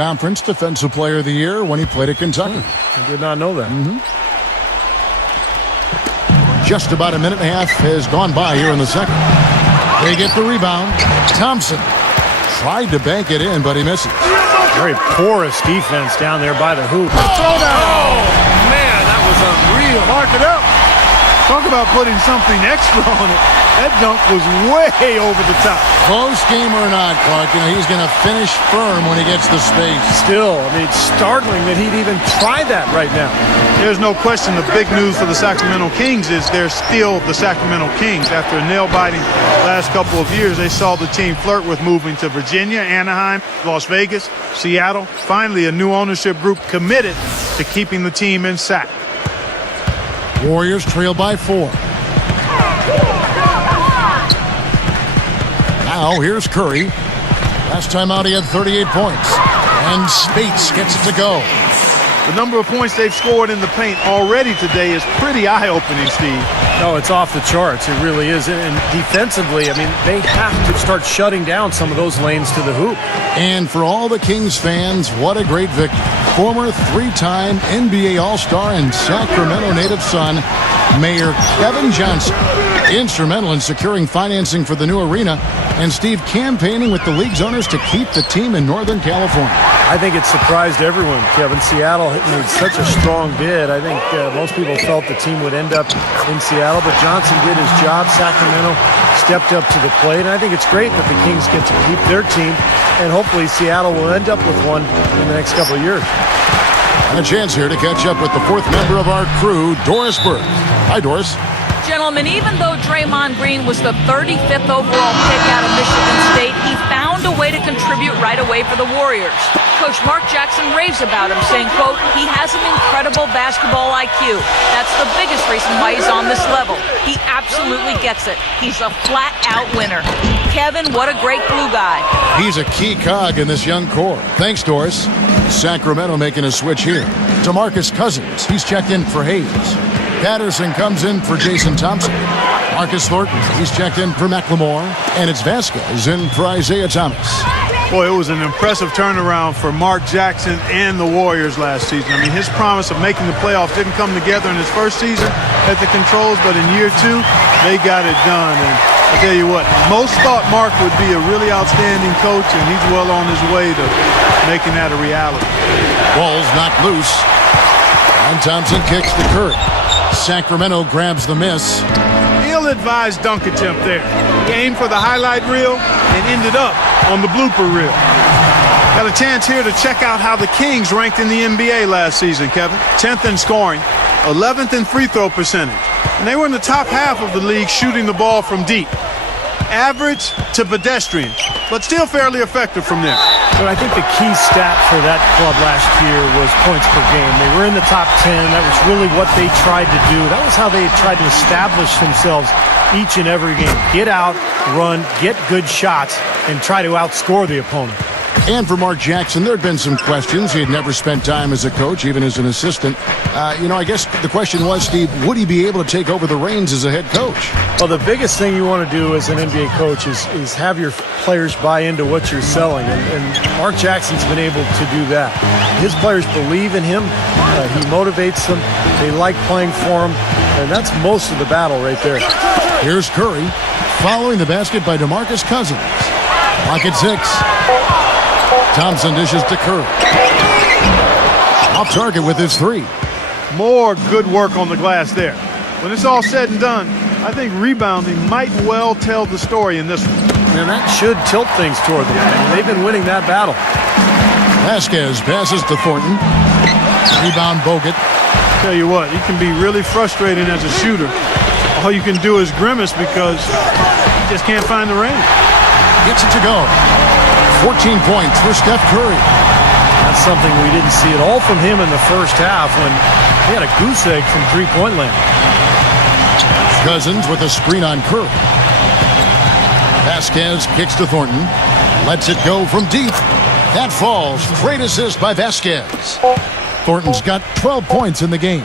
Conference Defensive Player of the Year when he played at Kentucky. I did not know that. Just about a minute and a half has gone by here in the second. They get the rebound. Thompson tried to bank it in, but he misses. Very porous defense down there by the hoop. Oh, man, that was unreal. Mark it up. Talk about putting something extra on it. That dunk was way over the top. Close game or not, Clark, he's going to finish firm when he gets the space. Still, I mean, it's startling that he'd even try that right now. There's no question the big news for the Sacramento Kings is they're still the Sacramento Kings. After a nail-biting last couple of years, they saw the team flirt with moving to Virginia, Anaheim, Las Vegas, Seattle. Finally, a new ownership group committed to keeping the team in Sac. Warriors trail by 4. Now here's Curry. Last time out he had 38 points. And Spates gets it to go. The number of points they've scored in the paint already today is pretty eye-opening, Steve. No, it's off the charts. It really is. And defensively, I mean, they have to start shutting down some of those lanes to the hoop. And for all the Kings fans, what a great victory. Former 3-time NBA All-Star and Sacramento native son, Mayor Kevin Johnson, instrumental in securing financing for the new arena, and Steve campaigning with the league's owners to keep the team in Northern California. I think it surprised everyone, Kevin. Seattle made such a strong bid. I think most people felt the team would end up in Seattle, but Johnson did his job. Sacramento stepped up to the plate, and I think it's great that the Kings get to keep their team, and hopefully Seattle will end up with one in the next couple of years. And a chance here to catch up with the fourth member of our crew, Doris Burke. Hi, Doris. Gentlemen, even though Draymond Green was the 35th overall pick out of Michigan State, he found a way to contribute right away for the Warriors. Coach Mark Jackson raves about him, saying, quote, he has an incredible basketball IQ. That's the biggest reason why he's on this level. He absolutely gets it. He's a flat-out winner. Kevin, what a great glue guy. He's a key cog in this young core. Thanks, Doris. Sacramento making a switch here. DeMarcus Cousins, he's checked in for Hayes. Patterson comes in for Jason Thompson. Marcus Thornton, he's checked in for McLemore. And it's Vasquez in for Isaiah Thomas. Boy, it was an impressive turnaround for Mark Jackson and the Warriors last season. I mean, his promise of making the playoffs didn't come together in his first season at the Controls, but in year 2, they got it done. And I tell you what, most thought Mark would be a really outstanding coach, and he's well on his way to making that a reality. Ball's knocked loose. And Thompson kicks to Curry. Sacramento grabs the miss. Ill-advised dunk attempt there. Aimed for the highlight reel and ended up on the blooper reel. Got a chance here to check out how the Kings ranked in the NBA last season, Kevin. 10th in scoring, 11th in free throw percentage. And they were in the top half of the league shooting the ball from deep. Average to pedestrian, but still fairly effective from there. But I think the key stat for that club last year was points per game. They were in the top 10. That was really what they tried to do. That was how they tried to establish themselves each and every game. Get out, run, get good shots, and try to outscore the opponent. And for Mark Jackson, there had been some questions. He had never spent time as a coach, even as an assistant. I guess the question was, Steve, would he be able to take over the reins as a head coach? Well, the biggest thing you want to do as an NBA coach is have your players buy into what you're selling. And Mark Jackson's been able to do that. His players believe in him. He motivates them. They like playing for him. And that's most of the battle right there. Here's Curry, following the basket by DeMarcus Cousins. Pocket 6. Thompson dishes to Curry. Off target with his 3. More good work on the glass there. When it's all said and done, I think rebounding might well tell the story in this one. And that should tilt things toward them. They've been winning that battle. Vasquez passes to Thornton. Rebound Bogut. Tell you what, he can be really frustrating as a shooter. All you can do is grimace because he just can't find the range. Gets it to go. 14 points for Steph Curry. That's something we didn't see at all from him in the first half when he had a goose egg from three-point land. Cousins with a screen on Curry. Vasquez kicks to Thornton. Lets it go from deep. That falls. Great assist by Vasquez. Thornton's got 12 points in the game.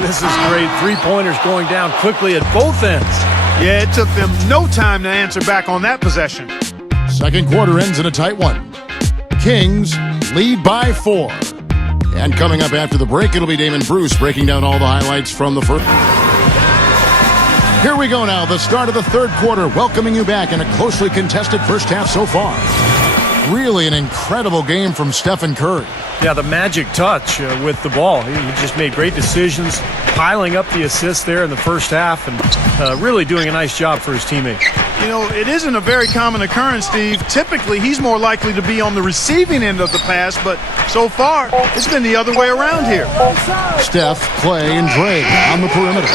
This is great. Three-pointers going down quickly at both ends. Yeah, it took them no time to answer back on that possession. Second quarter ends in a tight one. Kings lead by 4. And coming up after the break, it'll be Damon Bruce breaking down all the highlights from the first. Here we go now, the start of the third quarter, welcoming you back in a closely contested first half so far. Really an incredible game from Stephen Curry. Yeah, the magic touch with the ball. He just made great decisions, piling up the assists there in the first half, and really doing a nice job for his teammates. You know, it isn't a very common occurrence, Steve. Typically, he's more likely to be on the receiving end of the pass, but so far, it's been the other way around here. Steph, Clay, and Dre on the perimeter.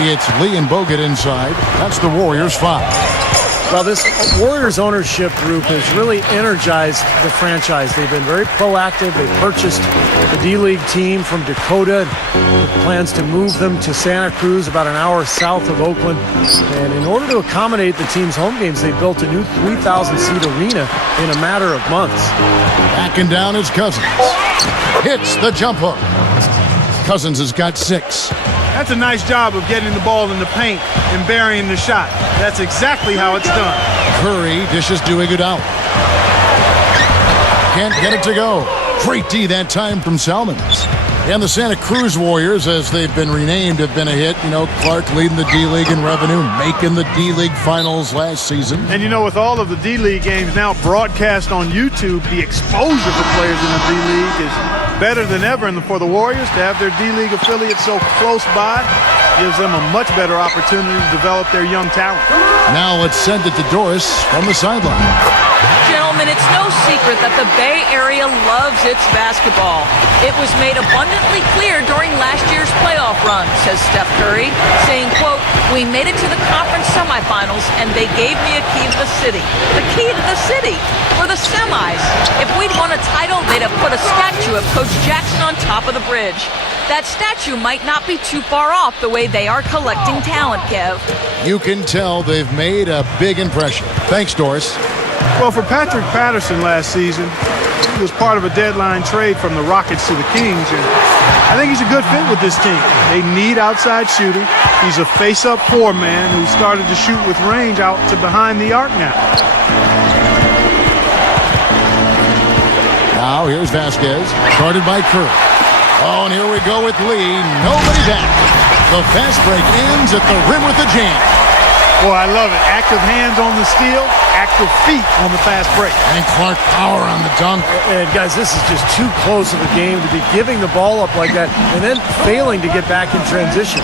It's Lee and Bogut inside. That's the Warriors' 5. Well, this Warriors ownership group has really energized the franchise. They've been very proactive. They purchased the D-League team from Dakota with plans to move them to Santa Cruz, about an hour south of Oakland. And in order to accommodate the team's home games, they built a new 3,000-seat arena in a matter of months. Backing down is Cousins. Hits the jump hook. Cousins has got 6. That's a nice job of getting the ball in the paint and burying the shot. That's exactly how it's done. Curry dishes to Iguodala. Can't get it to go. Great D that time from Salmons. And the Santa Cruz Warriors, as they've been renamed, have been a hit. You know, Clark leading the D-League in revenue, making the D-League finals last season. And you know, with all of the D-League games now broadcast on YouTube, the exposure for players in the D-League is better than ever. And for the Warriors to have their D-League affiliate so close by gives them a much better opportunity to develop their young talent. Now let's send it to Doris from the sideline. Gentlemen, it's no secret that the Bay Area loves its basketball. It was made abundantly clear during last year's playoff run, says Steph Curry, saying, quote, "We made it to the conference semifinals and they gave me a key to the city." The key to the city for the semis. If we'd won a title, they'd have put a statue of Coach Jackson on top of the bridge. That statue might not be too far off the way they are collecting talent, Kev. You can tell they've made a big impression. Thanks, Doris. Well, for Patrick Patterson last season, he was part of a deadline trade from the Rockets to the Kings, and I think he's a good fit with this team. They need outside shooting. He's a face-up poor man who started to shoot with range out to behind the arc now. Now here's Vasquez, guarded by Curry. Oh, and here we go with Lee. Nobody back. The fast break ends at the rim with a jam. Boy, I love it. Active hands on the steal, active feet on the fast break. And Clark power on the dunk. And guys, this is just too close of a game to be giving the ball up like that and then failing to get back in transition.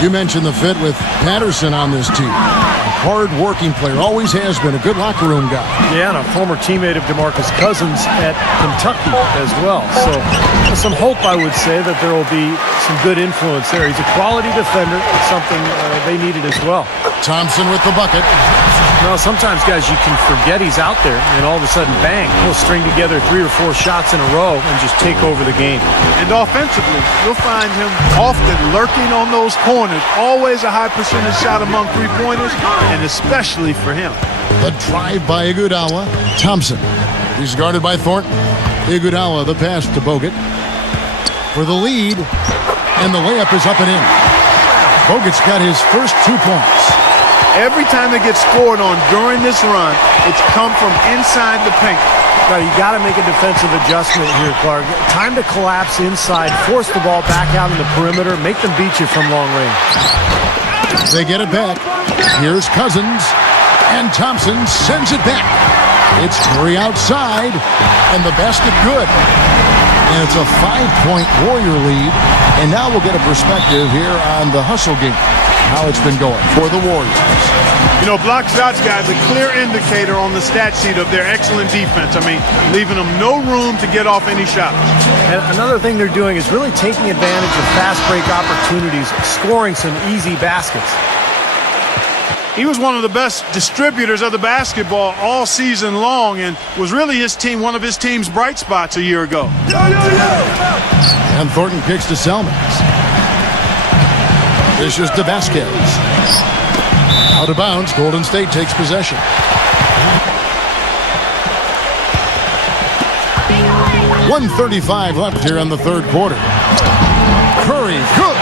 You mentioned the fit with Patterson on this team. A hard-working player, always has been a good locker room guy. Yeah, and a former teammate of DeMarcus Cousins at Kentucky as well. So some hope, I would say, that there will be some good influence there. He's a quality defender. It's something they needed as well. Thompson with the bucket. Well, sometimes, guys, you can forget he's out there, and all of a sudden, bang, he'll string together 3 or 4 shots in a row and just take over the game. And offensively, you'll find him often lurking on those corners. Always a high percentage shot among three-pointers, and especially for him. The drive by Iguodala. Thompson. He's guarded by Thornton. Iguodala, the pass to Bogut. For the lead, and the layup is up and in. Bogut's got his first 2 points. Every time they get scored on during this run, it's come from inside the paint. Now, you got to make a defensive adjustment here, Clark. Time to collapse inside, force the ball back out in the perimeter, make them beat you from long range. They get it back. Here's Cousins, and Thompson sends it back. It's Curry outside, and the basket good. And it's a 5-point Warrior lead. And now we'll get a perspective here on the hustle game, how it's been going for the Warriors. You know, block shots, guys, a clear indicator on the stat sheet of their excellent defense. I mean, leaving them no room to get off any shots. And another thing they're doing is really taking advantage of fast break opportunities, scoring some easy baskets. He was one of the best distributors of the basketball all season long and was really one of his team's bright spots a year ago. And Thornton kicks to Salmons. This is to Vasquez. Out of bounds, Golden State takes possession. .135 left here in the third quarter. Curry, good.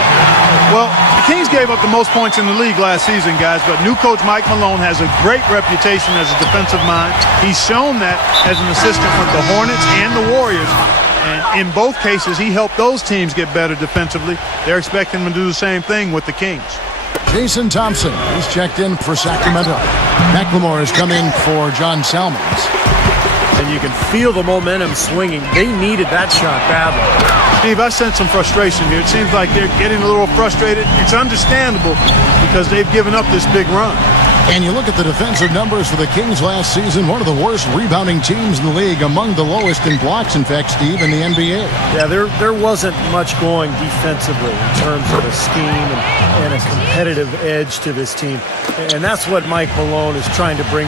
Well, the Kings gave up the most points in the league last season, guys, but new coach Mike Malone has a great reputation as a defensive mind. He's shown that as an assistant with the Hornets and the Warriors. And in both cases, he helped those teams get better defensively. They're expecting him to do the same thing with the Kings. Jason Thompson is checked in for Sacramento. McLemore has come in for John Salmons. And you can feel the momentum swinging. They needed that shot badly. Steve, I sense some frustration here. It seems like they're getting a little frustrated. It's understandable because they've given up this big run. And you look at the defensive numbers for the Kings last season, one of the worst rebounding teams in the league, among the lowest in blocks, in fact, Steve, in the NBA. Yeah, there wasn't much going defensively in terms of a scheme and a competitive edge to this team. And that's what Mike Malone is trying to bring